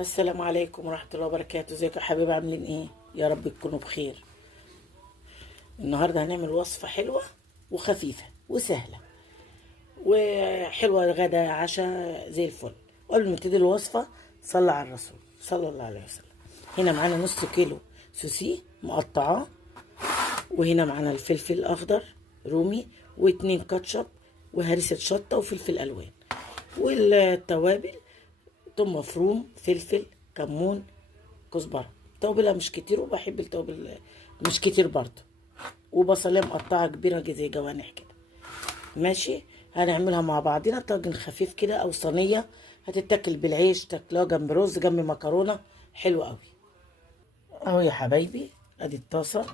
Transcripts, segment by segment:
السلام عليكم ورحمة الله وبركاته. ازيكم يا حبايبي؟ عاملين ايه؟ يا رب تكونوا بخير. النهارده هنعمل وصفة حلوة وخفيفة وسهلة وحلوة، غدا عشاء زي الفل. وقبل ما نبتدي الوصفة صلى على الرسول صلى الله عليه وسلم. هنا معانا نص كيلو سوسي مقطعاه، وهنا معانا الفلفل الأخضر رومي، واتنين كاتشب، وهريسة شطة، وفلفل ألوان، والتوابل: توم مفروم، فلفل، كمون، كزبره. توابلها مش كتير، وبحب التوابل مش كتير برضه. وبصليه مقطعه كبيره زي جوانح كده. ماشي. هنعملها مع بعضنا طاجن خفيف كده او صينيه، هتتاكل بالعيش، تاكلوها جنب رز، جنب مكرونه، حلو قوي. اهو يا حبايبي، ادي الطاسه،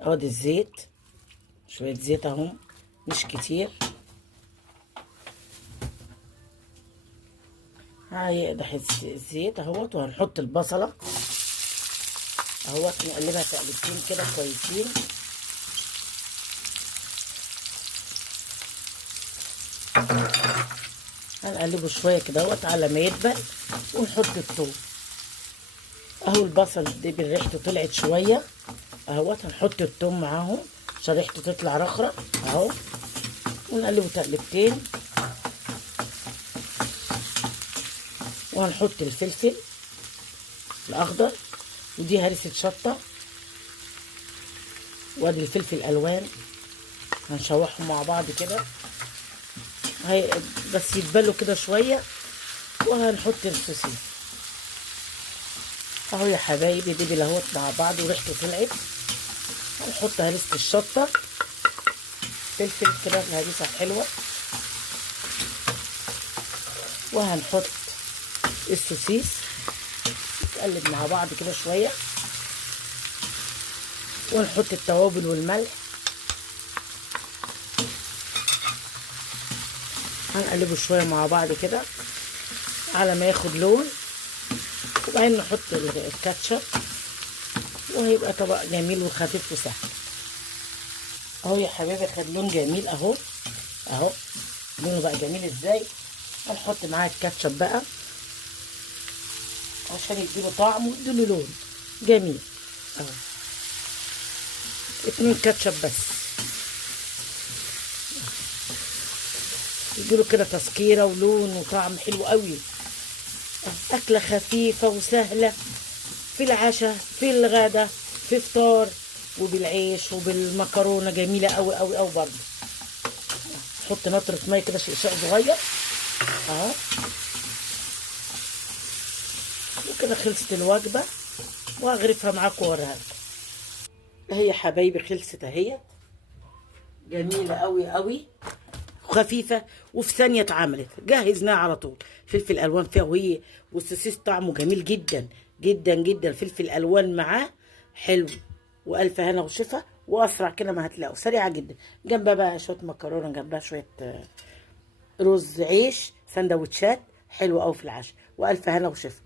ادي الزيت، شويه زيت اهو مش كتير. هيقدح الزيت اهوت، وهنحط البصله اهوت، نقلبها تقلبتين كده كويسين. هنقلبه شويه كده اهوت على ما يدبل، ونحط الثوم اهو. البصل دي ريحته طلعت شويه اهوت، هنحط الثوم معاهم عشان ريحته تطلع رخرة اهو، ونقلبه تقلبتين. وهنحط الفلفل الاخضر، ودي هرسة شطه، وادي الفلفل الالوان، هنشوحهم مع بعض كده بس يتبلوا كده شويه. وهنحط السوسيس اهو يا حبايبي، دي بلهوت مع بعض وريحته طلعت. هنحط هرسة الشطه، فلفل كده الهريسه حلوه، وهنحط السوسيس، نقلب مع بعض كده شويه، ونحط التوابل والملح، هنقلبه شويه مع بعض كده على ما ياخد لون. وبعدين نحط الكاتشب، وهيبقى طبق جميل وخفيف وسهل. اهو يا حبايبي، خد لون جميل اهو اهو، لونه بقى جميل ازاي. هنحط معاه الكاتشب بقى عشان يديله طعم ويديله لون جميل اهو. 2 كاتشب بس، يديله كده تسكيره ولون وطعم حلو قوي. اكله خفيفه وسهله في العشاء، في الغدا، في فطار، وبالعيش وبالمكرونه، جميله قوي قوي قوي برضه. نحط نطره ميه كده، شقشاق صغير اهو. وكده خلصت الوجبه، وهغرفها معاكم واوريها لكم. اهي يا حبايبي خلصت اهي، جميله قوي قوي، خفيفه، وفي ثانيه اتعملت. جهزناها على طول. فلفل الوان فيها، وهي والسوسيس طعمه جميل جدا جدا جدا. الفلفل الالوان معاه حلو، والف هنا وشفا. واسرع كده ما هتلاقوا، سريعه جدا. جنبها بقى شويه مكرونه، جنبها شويه رز، عيش، سندوتشات، حلوه قوي في العشاء. والف هنا وشفا.